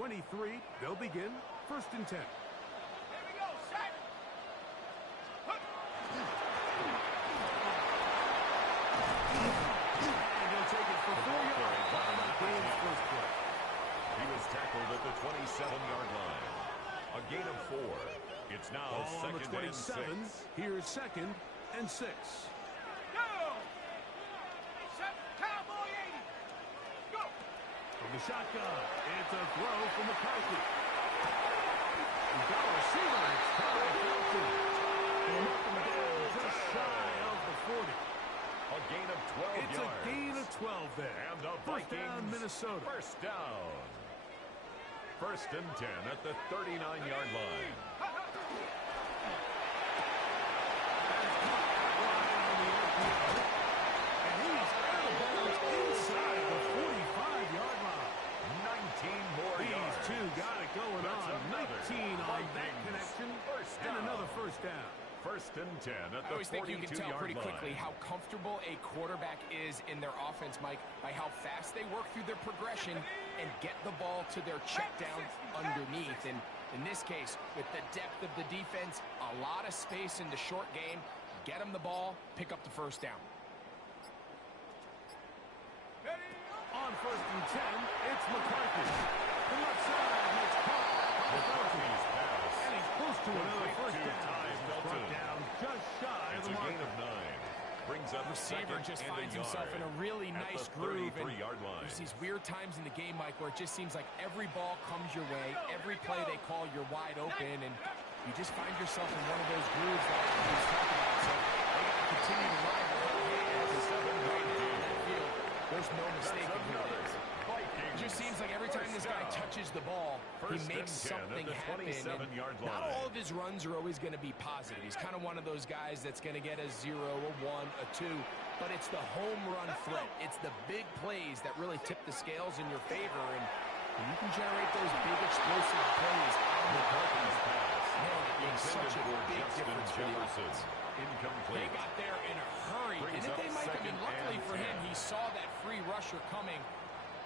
23. They'll begin 1st and 10. Here we go, set. And he'll take it for 4 yards. Gain's first play. He was tackled at the 27-yard line. A gain of 4. It's now On the 2nd and 27. 6. Here's 2nd and 6. Go. Set, cowboy 80. Go. From the shotgun, it's a throw from McCarthy. He's got a receiver. It's Ty Felton. Knocking down just shy of the 40. A gain of 12 It's yards. a gain of 12 there. And the First down, Vikings, Minnesota. First down. 1st and 10 at the 39-yard line. And he's out of bounds inside the 45-yard line. 19 more yards. These two got it going That's on. another 19 on that Vikings connection. first And down. another first down. 1st and 10 at I the always think you can tell 42-yard pretty quickly line. how comfortable a quarterback is in their offense, Mike, by how fast they work through their progression and get the ball to their check down underneath. And in this case, with the depth of the defense, a lot of space in the short game, get them the ball, pick up the first down. On 1st and 10, it's McCarthy. The left side makes caught. McCarthy's pass. And he's close to another Complete first to down. Ty Felton. Brought down just shy of It's the a mark. gain of 9. Brings up Receiver 2nd just and finds a himself yard in a really at nice the groove. And 33-yard line. there's these weird times in the game, Mike, where it just seems like every ball comes your way. Every play they call, you're wide open. And you just find yourself in one of those grooves that he's talking about. So they got to continue to ride the hot hand. There's no mistaking who it is. It just seems like every time this guy touches the ball, he makes something happen. And not all of his runs are always going to be positive. He's kind of one of those guys that's going to get a 0, a 1, a 2. But it's the home run threat. It's the big plays that really tip the scales in your favor. And when you can generate those big explosive plays on the McCarthy's pass. man, it makes such a big Justin difference for the Jefferson. offense. Incomplete. They got there in a hurry, Brings didn't up they, Mike? I mean, 2nd luckily and for him, 10. he saw that free rusher coming,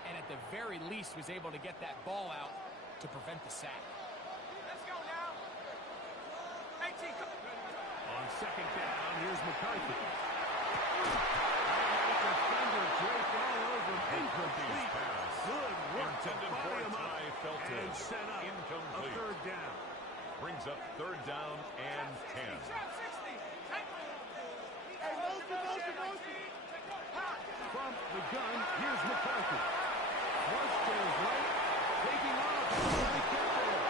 and at the very least was able to get that ball out to prevent the sack. Let's go now. 18. On 2nd down, here's McCarthy. Defender draped all over him. Incomplete. Pass. Good work to Intended body for him up Ty Felton. and set up Incomplete. a 3rd down. Brings up 3rd down and 10. 60. From the gun, here's McCarthy. Rush to his right, taking off. Right there.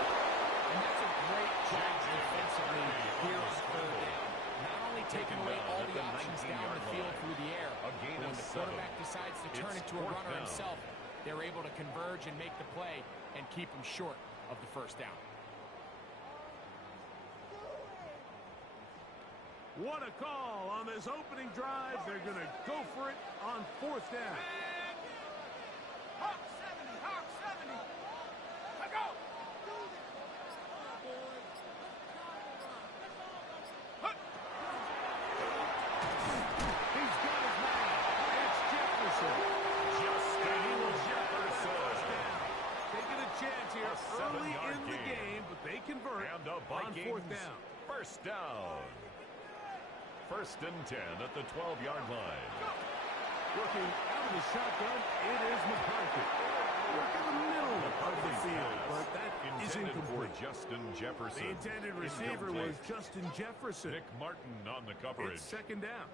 And that's a great job defensively here on 3rd down. Not only taking away all the options down the field through the air, but when the quarterback decides to turn it to a runner himself, they're able to converge and make the play and keep him short of the first down. What a call on this opening drive. They're going to go for it on 4th down. Hawk 70. Hawk 70. Let's go. He's got his man. It's Jefferson. Taking a chance here early in the game, but they convert And the on 4th Vikings down. first down. 1st and 10 at the 12-yard line. Looking out of the shotgun, it is McCarthy. Working the middle of the field, but that is Intended for incomplete. Justin Jefferson. The intended receiver was Justin Jefferson. Nick Martin on the coverage. It's 2nd down.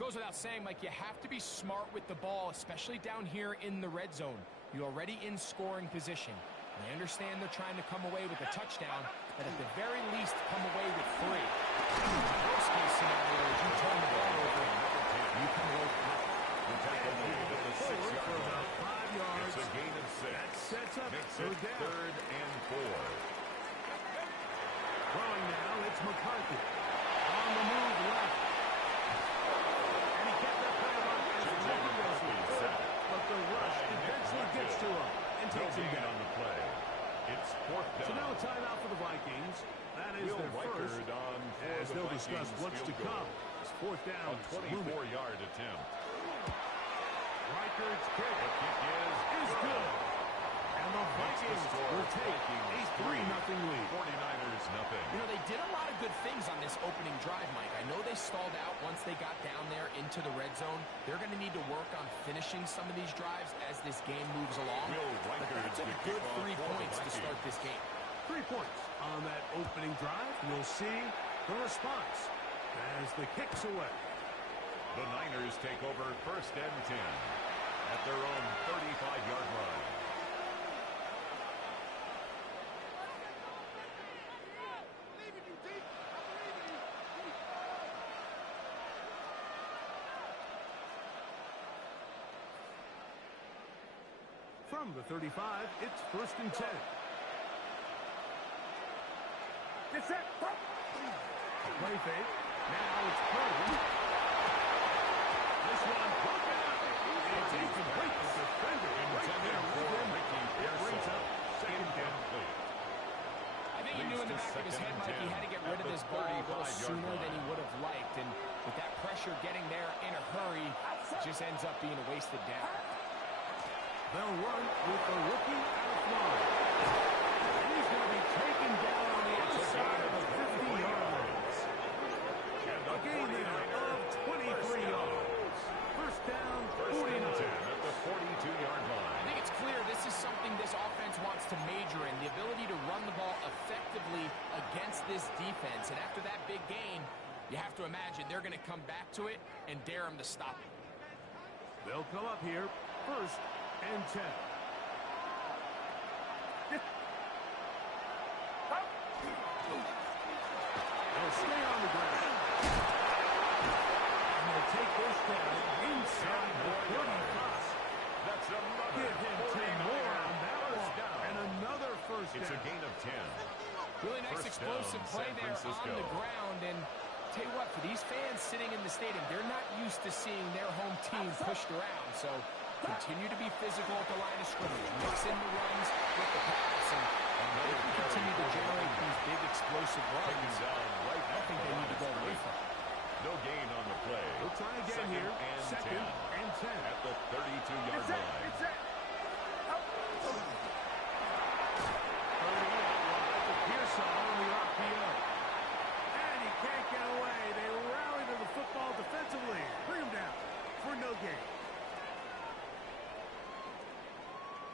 Goes without saying, Mike, you have to be smart with the ball, especially down here in the red zone. You're already in scoring position. I understand they're trying to come away with a touchdown, but at the very least, come away with 3. Worst case scenario is you turn the ball over and you come away with nothing. The tackle made at the 6-yard For line. about 5 yards. It's a gain of 6. That sets up Makes 3rd it down. 3rd and 4. Throwing now, it's McCarthy. On the move left. And he kept that play on as long as he could, but the rush eventually gets to him and takes him down. On the play. It's 4th down. So now a timeout for the Vikings. That is Will their first. Reichard on for As the they'll Vikings discuss what's to field goal. come. It's 4th down. A 24-yard attempt. Reichard's kick The kick is good. And the Vikings take a 3-0 lead. 49ers nothing. You know, they did a lot of good things on this opening drive, Mike. I know they stalled out once they got down there into the red zone. They're going to need to work on finishing some of these drives as this game moves along. But that's a good 3 points to start this game. 3 points on that opening drive. You'll see the response as the kick's away. The Niners take over 1st and 10 at their own 35-yard line. From the 35, it's 1st and 10. Get set. Play fake. Now it's Purdy. This one broken up. It's incomplete. The defender right there with him. It brings up 2nd down. I think he knew in the back of his head, Mike, he had to get rid of this ball a little sooner than he would have liked. And with that pressure getting there in a hurry, it just ends up being a wasted down. They'll run with the rookie out of Florida. And he's going to be taken down on the outside of the 50-yard line. A gain there of 23 yards. 1st down, 49. At the 42-yard line. I think it's clear this is something this offense wants to major in, the ability to run the ball effectively against this defense. And after that big gain, you have to imagine they're going to come back to it and dare them to stop it. They'll come up here 1st and 10. They'll stay on the ground. And they'll take this down inside the 35. That's another. Give him 10 more on that one. And another 1st down. It's a gain of 10. Really nice explosive play there on the ground. And tell you what, for these fans sitting in the stadium, they're not used to seeing their home team pushed around. So continue to be physical at the line of scrimmage. Mix in the runs with the pass. And they can continue to generate these big explosive runs. I don't think they need to go away from it. No gain on the play. We'll try again here. 2nd and 10. At the 32-yard line. It's set. Pearson on the RPO. And he can't get away. They rally to the football defensively. Bring him down for no gain.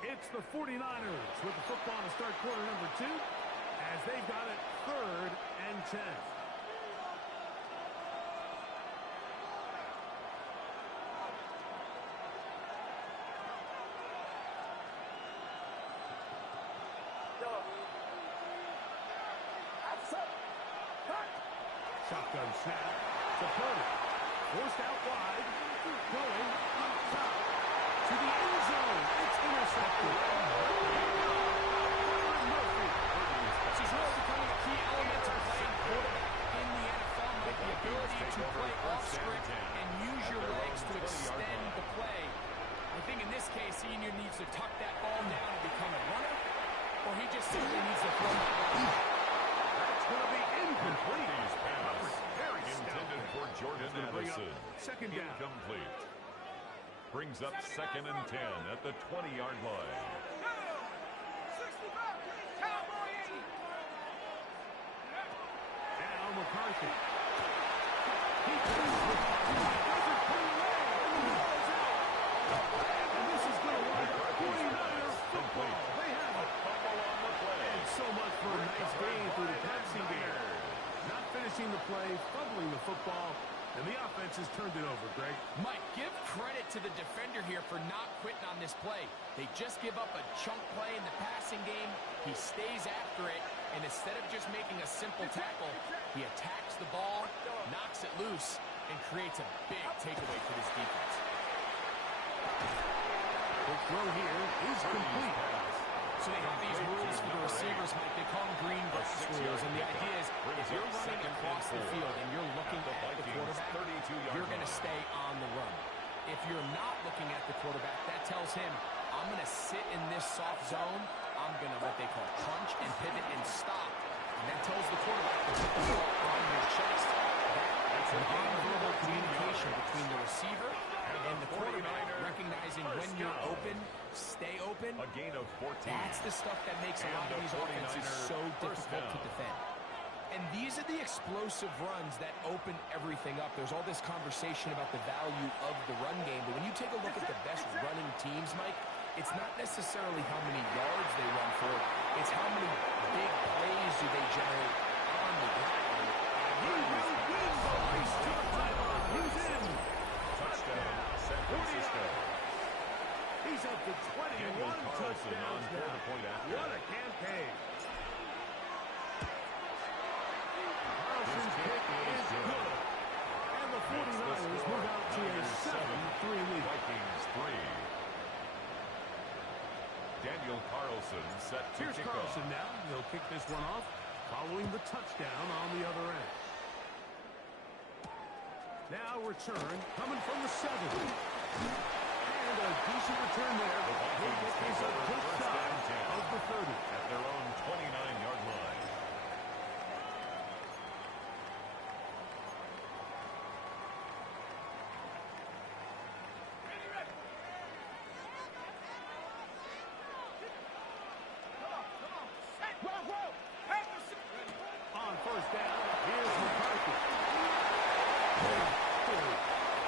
It's the 49ers with the football to start quarter number 2 as they've got it 3rd and 10. Shotgun snap to Purdy. Forced out wide. Going up top to the end zone. It's intercepted. This is really becoming a key element to playing quarterback in the NFL. With the ability to play off script and use your legs to extend the play. I think in this case, he either needs to tuck that ball down and become a runner, or he just simply needs to throw that ball. That's going to be incomplete. Very intended for Jordan Addison. 2nd down. Incomplete. Brings up 2nd and 10 at the 20-yard line. 65, Cowboy 80. Now McCarthy. He doesn't put it away. And the ball's out. And this is going to wind up 49ers football. They have it. And so much for a nice game through the passing game. Not finishing the play, fumbling the football, and the offense has turned it over, Greg. Mike, give credit to the defender here for not quitting on this play. They just give up a chunk play in the passing game. He stays after it, and instead of just making a simple tackle, he attacks the ball, knocks it loose, and creates a big takeaway for this defense. The throw here is complete. So they have these rules for the receivers, Mike. They call them green grass rules, and the idea is if you're running across the field and you're looking at the quarterback, you're going to stay on the run. If you're not looking at the quarterback, that tells him, I'm going to sit in this soft zone. I'm going to what they call crunch and pivot and stop. And that tells the quarterback to put the ball on your chest. That's an nonverbal communication between the receiver And the quarterback recognizing when you're open, stay open. A gain of 14. That's the stuff that makes a lot of these offenses so difficult to defend. And these are the explosive runs that open everything up. There's all this conversation about the value of the run game, but when you take a look at the best running teams, Mike, it's not necessarily how many yards they run for. It's how many big plays do they generate on the ground. He will win the race to the pylon. He's in. Touchdown, San Francisco. He's up to 21 touchdowns now. What a campaign. Carlson's pick is good. And the 49ers move out to a 7-3 lead. Vikings 3. Daniel Carlson set to Here's kick Carlson off. now. He'll kick this one off following the touchdown on the other end. Now return coming from the 7. And a decent return there. He'll get this up just side of the 30. At their own 29-yard line. On first down, here's McCarthy.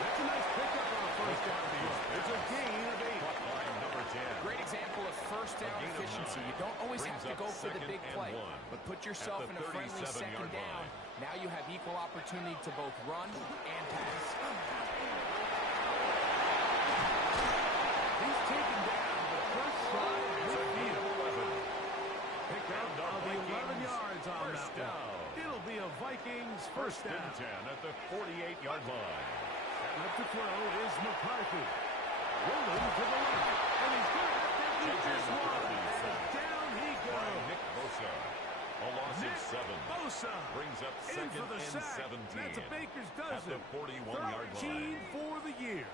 That's a nice pickup on first down. It's a gain of 8. Line number 10. Great example of first down gain of efficiency. 9. You don't always have Brings to up go for the big second play, and 1. but put yourself At in the a friendly 37-yard second down. line. Now you have equal opportunity to both run and pass. He's taken down the first try of the field. Pick up of the 11 yards on that one. It'll be a Vikings first and down. 10 at the 48-yard line. Setting up to throw is McCarthy. Rolling to the left. And he's going to have to eat this one. And down he goes. Nick Bosa. A loss Nick of 7. Bosa Brings up in second for the and sack. 17. That's a Baker's At dozen. the 41-yard line. 13 for the year.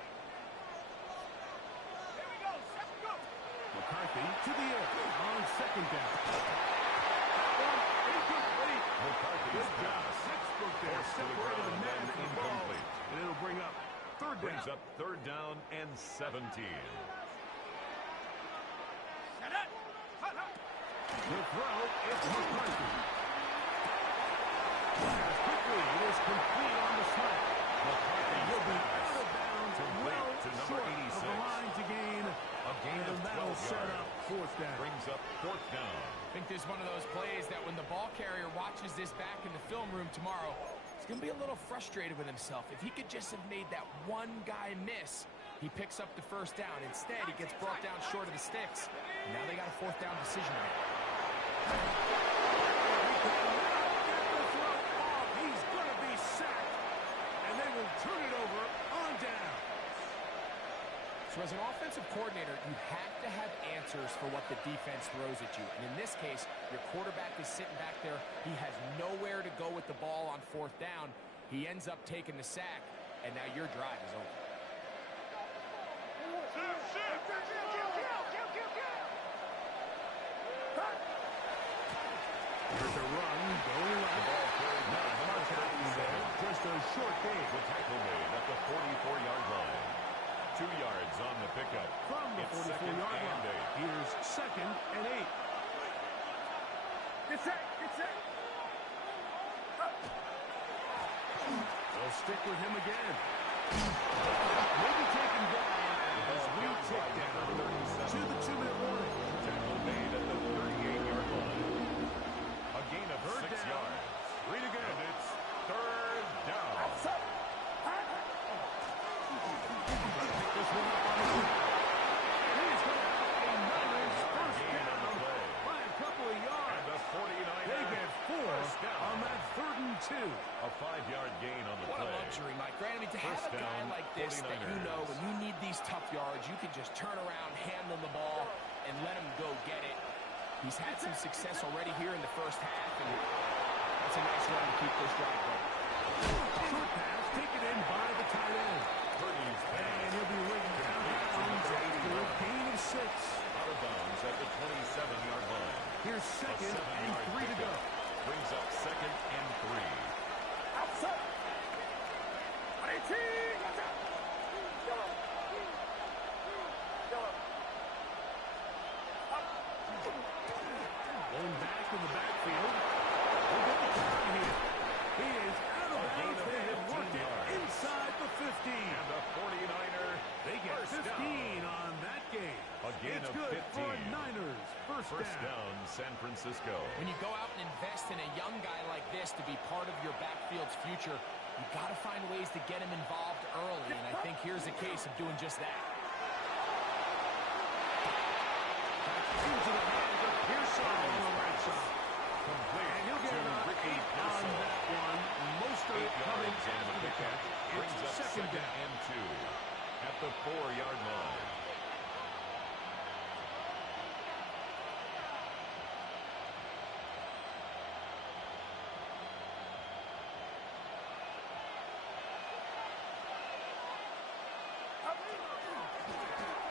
McCarthy to the air on second down. Incomplete. McCarthy's Good job. pass. Textbook there. Forced to the Separated the ground man and from the ball. incomplete. And it'll bring up third down. Brings up third down and 17. The throw is McCarthy. As quickly, it is complete on the snap. McCarthy He'll be pass. out of bounds, Complete well to number short 86. of the line to gain. A gain And of that'll 12 set yards. up fourth down. Brings up fourth down. I think there's one of those plays that when the ball carrier watches this back in the film room tomorrow, he's going to be a little frustrated with himself. If he could just have made that one guy miss, he picks up the first down. Instead, he gets brought down short of the sticks. And now they got a fourth down decision to make. He's going to be sacked, and they will turn it over on down. So as an offensive coordinator, you have to have answers for what the defense throws at you. And in this case, your quarterback is sitting back there. He has nowhere to go with the ball on fourth down. He ends up taking the sack, and now your drive is over. Here's a run, going left. Just a short gain. The tackle made at the 44-yard line. 2 yards on the pickup. From the It's 44-yard second and line. 8. Here's second and 8. Get set, get set. They'll stick with him again. Maybe taken down as we tick down to the 2-minute warning. Tackle made at the 38-yard line. A gain of Third 6 down. yards. 3 to go. And it's third down. Pick this one up on the ground. And he's going to have a nice first Gain on the down play. by a couple of And yards. the 49ers. They get 4 First down. on that 3rd and 2. A 5-yard gain on the What a play. luxury, Mike. Right? I mean, to have First a guy down, like this that you 49ers. know when you need these tough yards, you can just turn around, handle the ball, and let him go get it. He's had some success already here in the first half, and that's a nice run to keep this drive going. Short pass taken in by the tight end. Purdy's And pass. he'll be ridden out of bounds after a gain of 6. Out of bounds at the 27-yard line. Here's A second and 7-yard 3 to go. pickup. Brings up second and 3. Outside. 18. first down, San Francisco. When you go out and invest in a young guy like this to be part of your backfield's future, you got to find ways to get him involved early, and I think here's a case of doing just that. Into the hands of Pearson on the right side. Complete And he'll get to about Ricky 8 on Pearson. that one. Most of it 8 coming yards on after the the catch. catch. Brings It's up second second down. and 2 at the 4-yard line.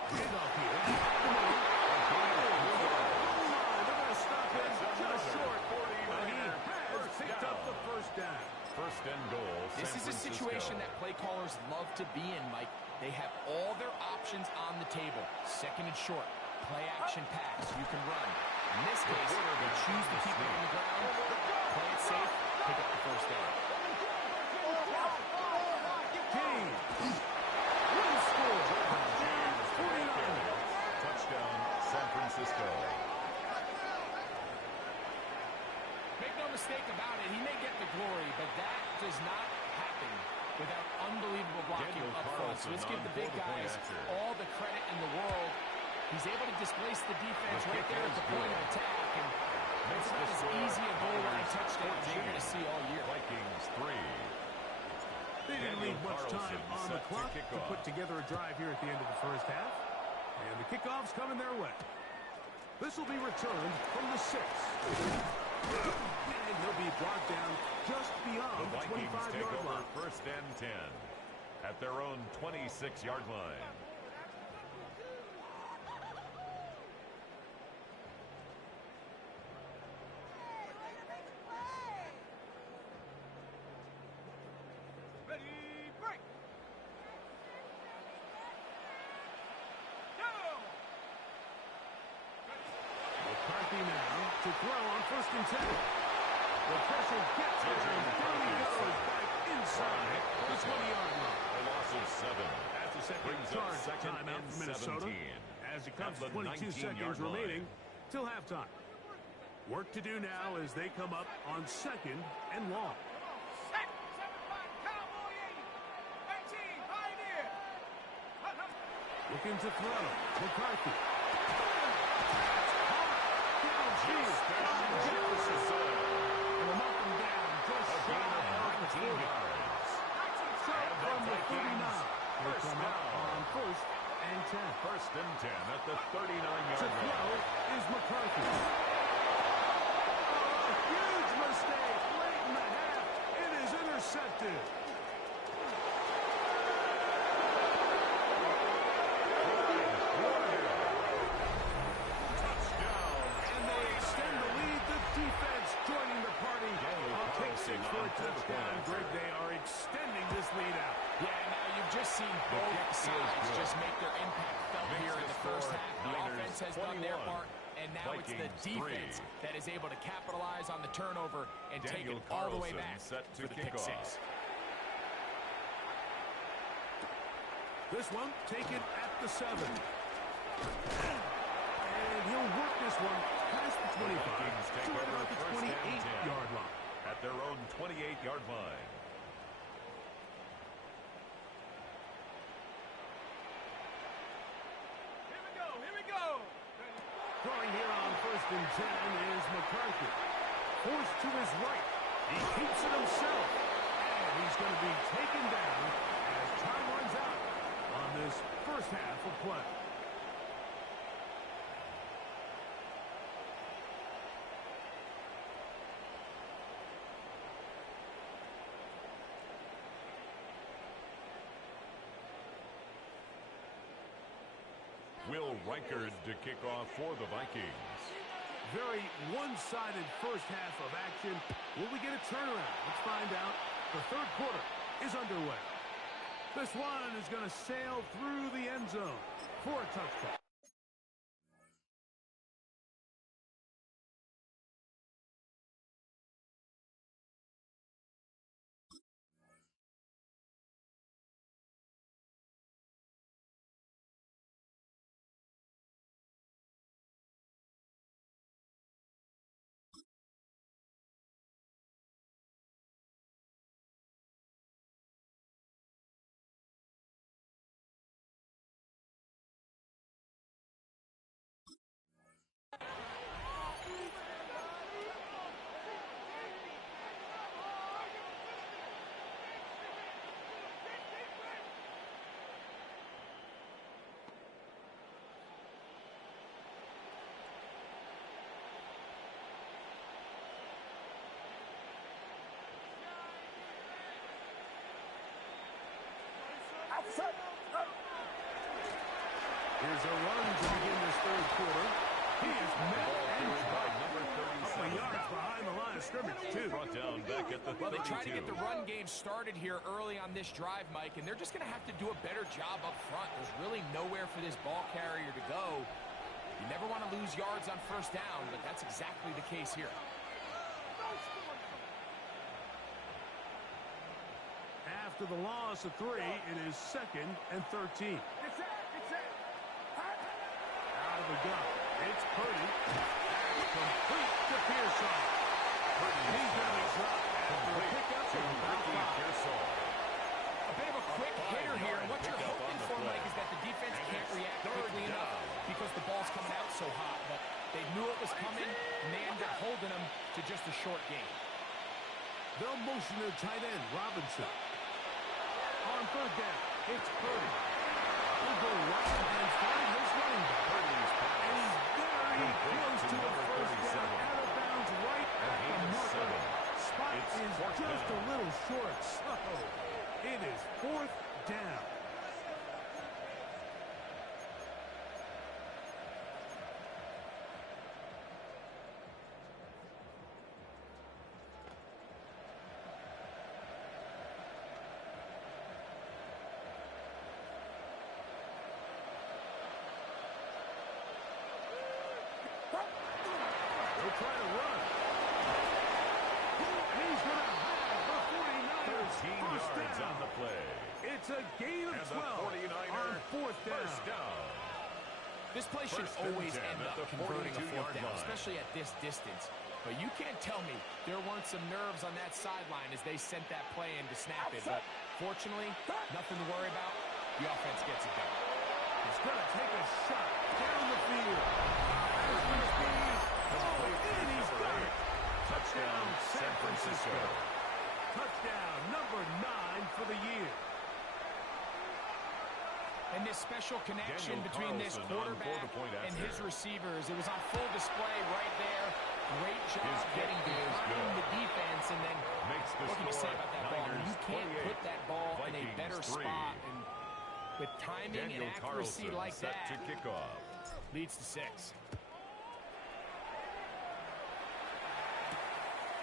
Handoff here. They're going to stop him just short. But he has picked up the first down. First and goal, This San is a Francisco. situation that play callers love to be in, Mike. They have all their options on the table. Second and short, play action pass. You can run. In this case, they choose to keep it on the ground, play it safe, pick up the first down. King. One score. Down 49. Touchdown, San Francisco. Make no mistake about it, he may get the glory, but that does not happen without unbelievable blocking Daniel up front. So let's give the big guys all the credit in the world. He's able to displace the defense right there at the point of attack, and it's about as easy a goal line touchdown as you're going to see all year. Vikings 3. They didn't leave much time on the clock to put together a drive here at the end of the first half. And the kickoff's coming their way. This will be returned from the 6. And he'll be brought down just beyond The the Vikings take 25-yard over line. first and 10 at their own 26-yard line. Ready, break. Go. McCarthy now to throw on first and 10. The pressure gets him, and down he goes back inside the 20-yard line. A loss of 7. That's a second Brings up charge second timeout and for Minnesota 17 as it comes at to the 22 19-yard seconds line. remaining till halftime. Work to do now as they come up on second and long. Set. 7-5 Cowboy 80. 18 Pioneer. Looking to throw. McCarthy. Downfield. Jefferson. And they'll knock him down just A gain shy of of the 19 40. yards. Shot from the 39. They First come up down. on first and 10. First and 10 at the To 39-yard throw line. is McCarthy. A huge mistake late in the half. It is intercepted. Touchdown. And they extend the lead. The defense joining the party. A pick six for a touchdown. Greg, they are extending this lead out. Yeah, now you've just seen both sides just make their impact felt Makes here in the the first score half. The Niners offense has done their 21, part, and now it's the Vikings defense 3. that is able to capitalize on the turnover and take Daniel it all the way Carlson back set to for the pick kick off. 6. This one taken at the 7. And he'll work this one past the 25 Vikings take to right over about the first and 10 28-yard line. at their own 28-yard line. Here we go. Here we go. Throwing here on first and 10 is McCarthy. Forced to his right. He keeps it himself. And he's going to be taken down as time runs out on this first half of play. Will Reichard to kick off for the Vikings. Very one-sided first half of action. Will we get a turnaround? Let's find out. The third quarter is underway. This one is going to sail through the end zone for a touchdown. Here's a run to begin this third quarter. He is met and by number 37. couple of yards behind the line of scrimmage, too. Brought down back at the 32. Well, they try to get the run game started here early on this drive, Mike, and they're just going to have to do a better job up front. There's really nowhere for this ball carrier to go. You never want to lose yards on first down, but that's exactly the case here. After the loss of 3, it is 2nd and 13. Out of the gun. It's Purdy. Complete to Pearson. He's going to be dropped after a pickup of about 5. A bit of a quick hitter here. What you're hoping for, Mike, is that the defense can't react quickly enough because the ball's coming out so hot. But they knew it was coming, and they ended up holding them to just a short gain. They'll motion their tight end, Robinson. On third down, it's Purdy. He'll go right and find his running back. And he's very close to the first down. Out of bounds right at the marker. Spot is just a little short. So it is 4th down. They'll try to run. And he's going to have the 49ers 13 first yards down. on the play. It's a gain of And 12 the 49er on 4th down. first down. This play should First and always 10 end at up the converting a 42-yard fourth down, line. especially at this distance. But you can't tell me there weren't some nerves on that sideline as they sent that play in to snap it. But fortunately, nothing to worry about. The offense gets it done. He's going to take a shot down the field. There's going to be... Oh, and he's got it. Touchdown, San Francisco. Touchdown, number 9 for the year. And this special connection Daniel between this Carlson on quarterback for the point and after. his receivers, it was on full display right there. Great job His kick getting is behind good. the defense, and then Makes the what can you say score about that ball? Niners You can't 28, put that ball in a Vikings better 3. spot, and with timing Daniel and accuracy Carlson like set that, to kick off. leads to 6.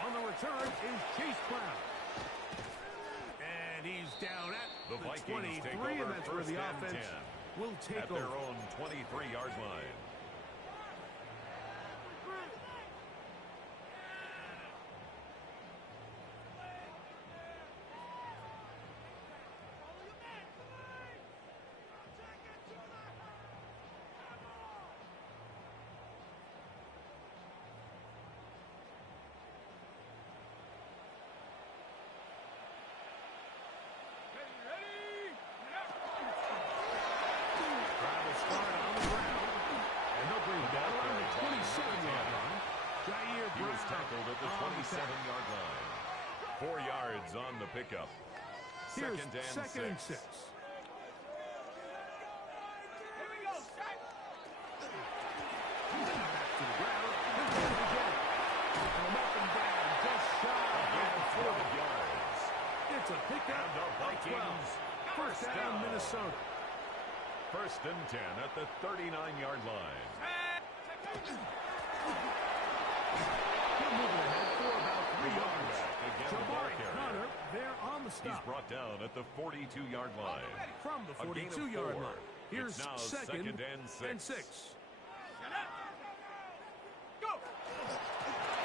On the return is Chase Brown. And he's down at The the Vikings 23, take and over that's where first the and offense 10 will take at over. their own 23-yard line. Travis start on the ground. And they'll bring that on the 27-yard line. Jair He was Brown tackled at the on the tackle. 27-yard line. 4 yards on the pickup. Here's Second and 6. Here we go, set. Back to the ground. He'll get it again. From up and down, just shy of 12 yards. It's a pickup And the of 12. Vikings First down, Minnesota. First and 10 at the 39-yard line. He'll move it ahead for about 3 yards. Again, the ball Jabari carrier. Connor there on the He's stop. brought down at the 42-yard line. From the A gain of 42-yard 4. line. Here's It's now second and 6. and 6. Go.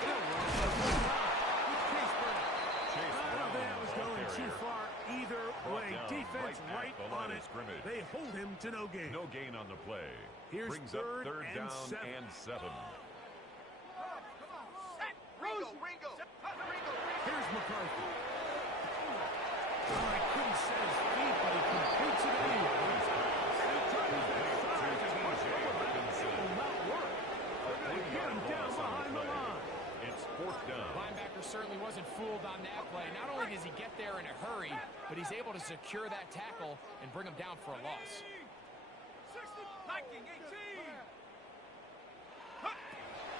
He'll run for the first time with Chase Brown. Chase I don't Brown, think that was ball going too carrier. far either Brought way. down Defense right at right the on line it. of scrimmage. They hold him to no gain. No gain on the play. Here's Brings up third third and down 7. and 7. Set. Ringo. Ringo. Ringo. Here's McCarthy. Oh, he couldn't set his feet, but he completes it anyway. And he tries that side to push it over. It will not work. They're going to get him down behind the line. It's 4th down. Linebacker certainly wasn't fooled on that play. Not only does he get there in a hurry, but he's able to secure that tackle and bring him down for a loss. 19, 18.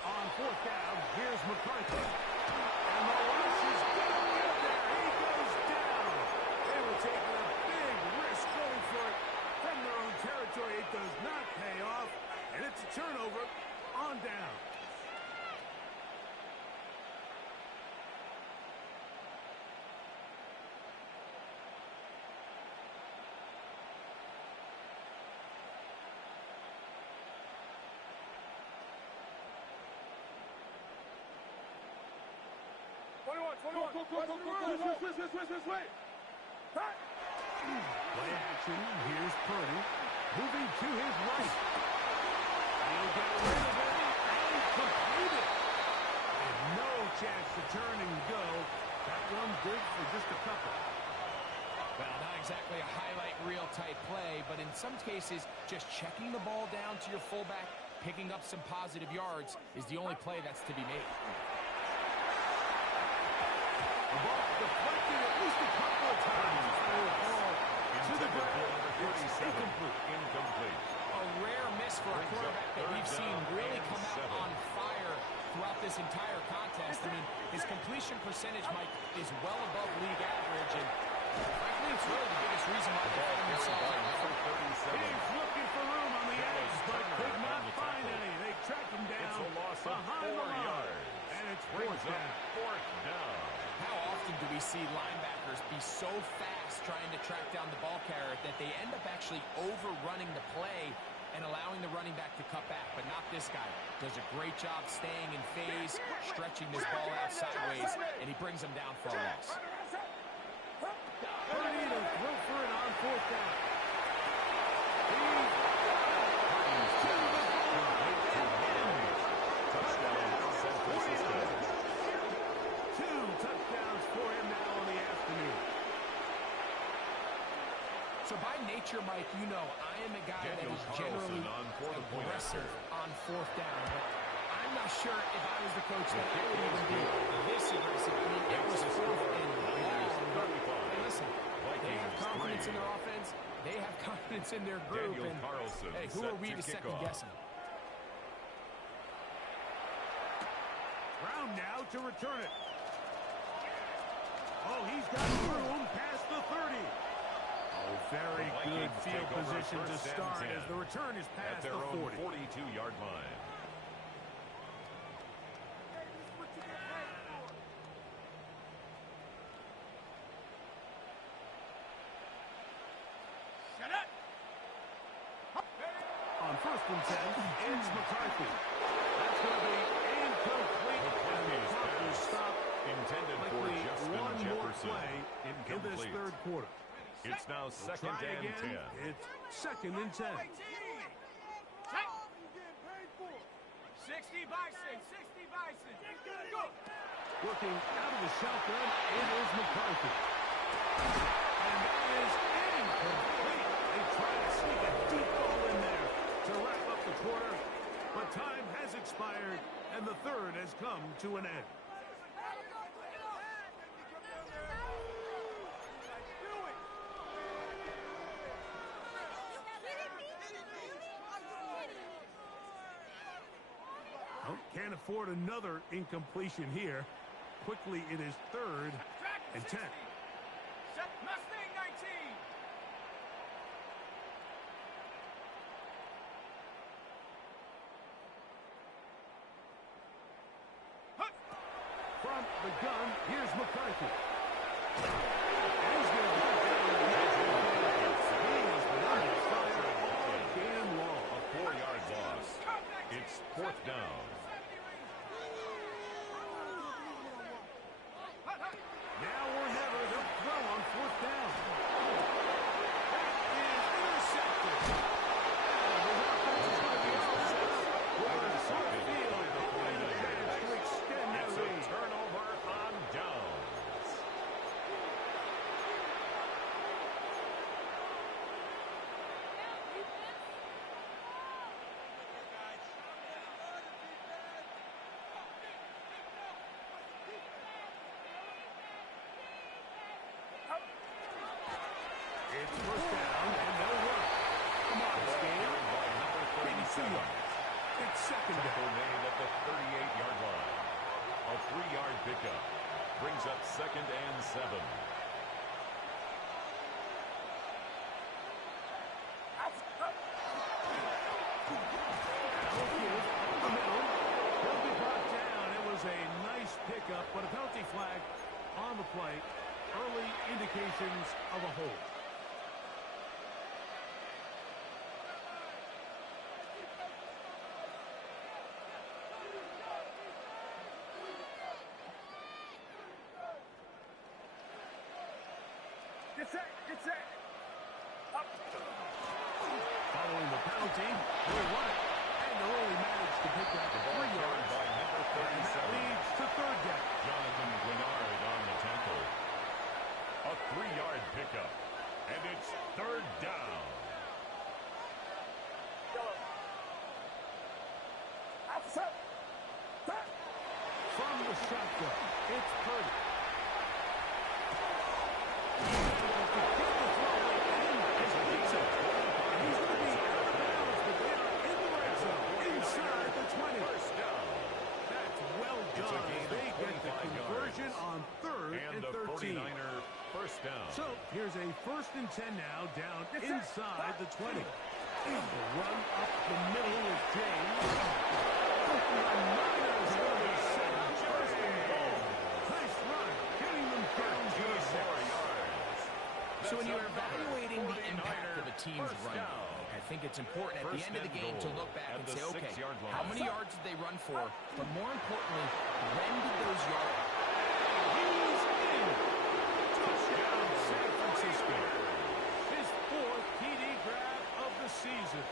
On 4th down, here's McCarthy. And the rush is going to get there. He goes down. They were taking a big risk going for Play action. Here's Purdy. Moving to his right. He'll get rid of it and complete it. And no chance to turn and go. That one's good for just a couple. Well, not exactly a highlight reel type play, but in some cases, just checking the ball down to your fullback, picking up some positive yards is the only play that's to be made. The ball deflected at least a couple of times. To the ground. It's incomplete. A rare miss for a quarterback that we've seen really come out on fire throughout this entire contest. I mean, his completion percentage, Mike, is well above league average, and frankly, it's really the biggest reason why they found themselves out. He's looking for room on the edge, but could not find any. They track him down behind the line. And it's fourth down. How often do we see linebackers be so fast trying to track down the ball carrier that they end up actually overrunning the play and allowing the running back to cut back, but not this guy. Does a great job staying in phase, stretching this ball out sideways, and he brings him down for a loss. Purdy to throw for it on fourth down. Two touchdowns for him now in the afternoon. So by nature, Mike, you know I am a guy that is generally aggressive on fourth down, but I'm not sure if I was the coach that I would even be this aggressive. I mean, it was fourth and long, but hey, listen, they have confidence in their offense, they have confidence in their group, and hey, who are we to second guess them? Brown now to return it. Oh, he's got room past the 30. Oh, very good field position to start as the return is past the 40. 42-yard line. Shut up! On first and 10, it's McCarthy. That's going to be incomplete. And the clock will stop. Intended for Justin one more Jefferson. play in this third quarter. It's now second and 10. It's second and 10. 60 Bison, 60 Bison. Go! Working out of the shotgun, it is McCarthy. And that is incomplete. They try to sneak a deep ball in there to wrap up the quarter, but time has expired, and the third has come to an end. Can't afford another incompletion here. Quickly, it is third and 10. Set Mustang 19. From the gun, here's McCarthy. And he's going to put down the he has been under fire all game long. A 4-yard loss. It's fourth down. Now or never, they'll throw on fourth down. That is intercepted. And the offense is going to be all set up with a short field and a chance to extend their It's a lead. turnover on downs. It's first down and no run. Come on, Stan. Maybe 2 yards. It's second Tackle down. made at the 38-yard line. A 3-yard pickup brings up second and 7. Outfield up the middle. He'll be brought down. It was a nice pickup, but a penalty flag on the play. Early indications of a hold. Following the penalty, they won it. And they'll only manage to pick up 3 yards. By number And that 37. leads to third down. Jonathan Glenard on the tackle. A 3-yard pickup. And it's third down. From the shotgun, it's Purdy. On third and 13. 49er first down. So here's a 1st and 10 now, down inside the 20. The run up the middle with James. Nice run, getting them down to the 6. So when you're evaluating the impact of a team's run, I think it's important at the end of the game to look back and say, okay, how many yards did they run for? But more importantly, when did those yards... Touchdown, San Francisco. His 4th TD grab of the season.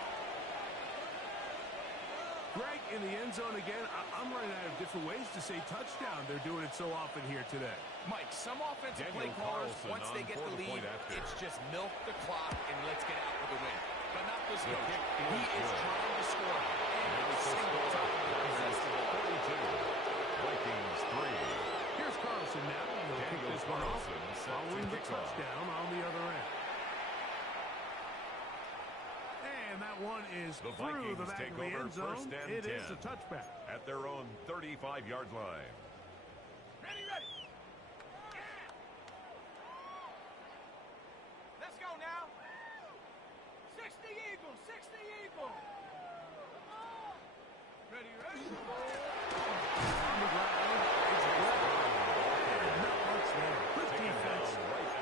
Greg in the end zone again. I'm running out of different ways to say touchdown. They're doing it so often here today. Mike, some offensive play callers, once they get the lead, it's just milk the clock and let's get out with a win. But not this coach. He is trying to score every single time he possesses the ball. 42. Vikings 3. Here's Carlson now. He'll kick this one off following the touchdown on the other end. And that one is The through the Vikings back take of the over end zone. first and It 10. is a touchback. At their own 35-yard line. Ready, ready. Let's go now. 60 Eagles, 60 Eagles. Ready, ready. On the ground, it's Greg. And not much there. Good defense.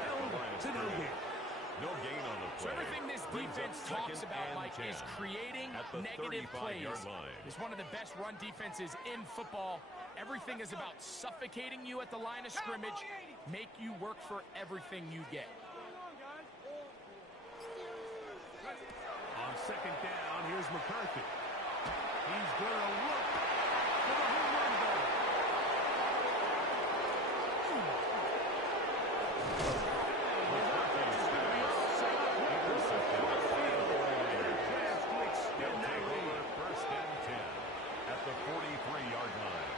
Held to no gain. No gain on the So play. everything this Brings up defense talks second about, and Mike, 10 is creating at the negative 35-yard plays. line. It's one of the best run defenses in football. Everything is about suffocating you at the line of scrimmage, make you work for everything you get. On second down, here's McCarthy. He's going to look for the home run ball. First and 10 at the 43-yard line.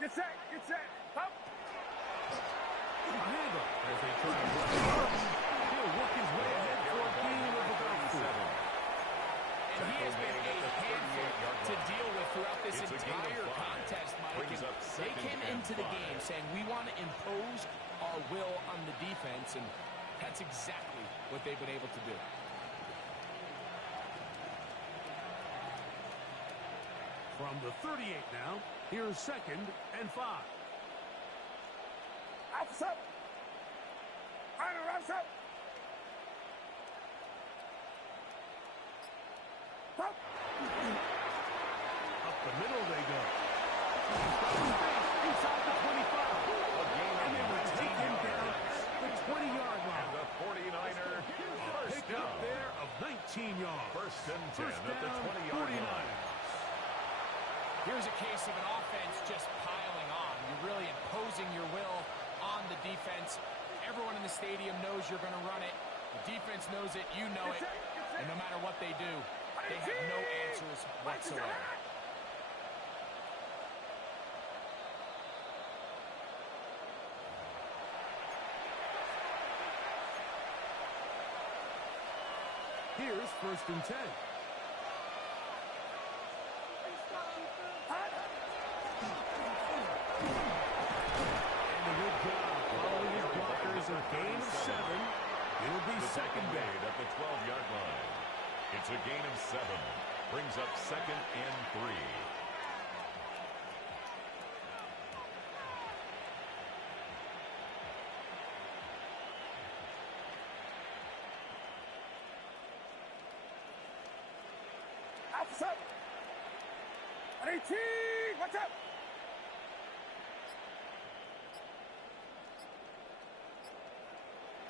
Get set, get set. Up. A handoff as they try to work it up. He'll work his way ahead for a gain of about 4. And he has been a handful to deal with throughout this It's a gain of entire 5. contest, Mike. Brings And up they second came and into the 5. game saying, we want to impose our will on the defense, and that's exactly what they've been able to do. From the 38 now, here's 2nd and 5. Wraps up. Ryder, wraps up. Up. Up the middle they go. Inside the 25. And they will take him down at the 20-yard line. And the 49er first Pick up down. there of 19 yards. First and 10 First at the down, 20-yard 49. line. Here's a case of an offense just piling on. You're really imposing your will on the defense. Everyone in the stadium knows you're going to run it. The defense knows it. You know it. And no matter what they do, they have no answers whatsoever. Here's 1st and 10. And a good job following his blockers. A gain of 7. It'll be The second second down. made at the 12-yard line. It's a gain of 7. Brings up second and 3. What's up? 18, what's up?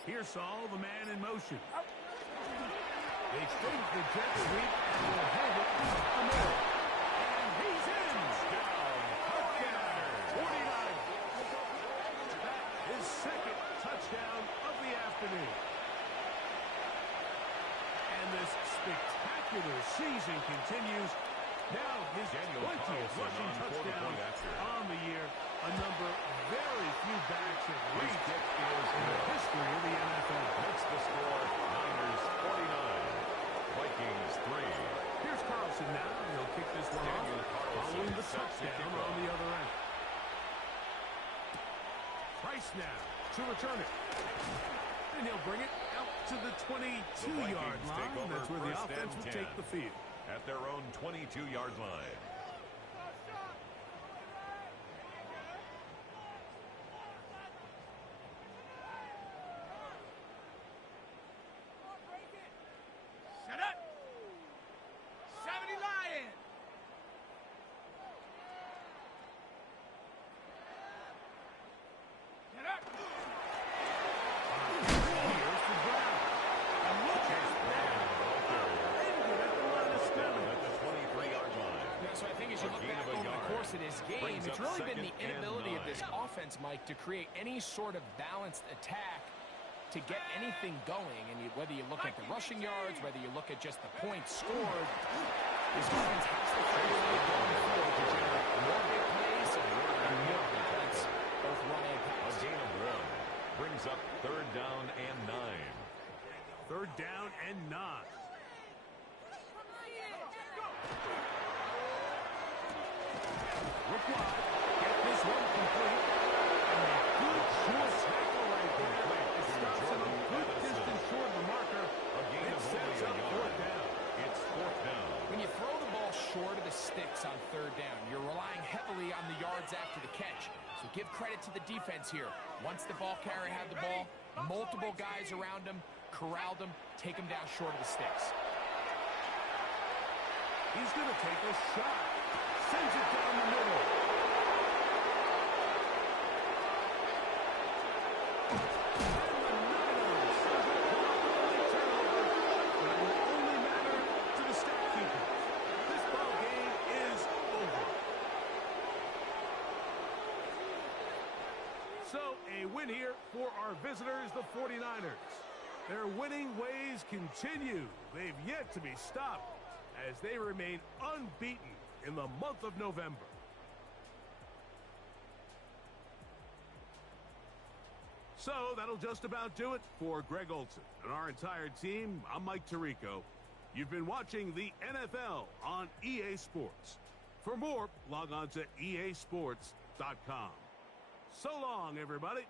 Here's Saul, the man in motion. They think the jet sweep and will hand it to the middle. And he's in. Down. Touchdown. 49. His second touchdown of the afternoon. And this spectacular season continues. Now his 20th rushing touchdown on the year. A number very few backs have reached in the history of the NFL. That's the score. Niners 49. Vikings 3. Here's Carlson now. He'll kick this one off, following the touchdown on the other end. Price now to return it. And he'll bring it out to the 22-yard line. That's where the offense will take the field. At their own 22-yard line. Set up. 70 Lions. Set up. Here's the ground. And look at that. So I think as you look back over the course of this game, it's really been the inability of this offense, Mike, to create any sort of balanced attack to get anything going. And whether you look at the rushing yards, whether you look at just the points scored, this offense has to figure a way going forward to generate more big plays and more points, both run and pass. A gain of 1 brings up 3rd down and 9. 3rd down and 9. Look wide. Get this one complete. And a good short tackle right there. It stops him a good distance short of the marker. It sets up 4th down. It's 4th down. When you throw the ball short of the sticks on 3rd down, you're relying heavily on the yards after the catch. So give credit to the defense here. Once the ball carrier had the ball, multiple guys around him, corralled him, take him down short of the sticks. He's going to take a shot. Sends it down the middle. And the Niners have a quality turnover, but it will only matter to the stat keepers. This ball game is over. So a win here for our visitors, the 49ers. Their winning ways continue. They've yet to be stopped as they remain unbeaten in the month of November. So that'll just about do it for Greg Olson and our entire team. I'm Mike Tirico. You've been watching the NFL on EA Sports. For more, log on to easports.com. So long, everybody.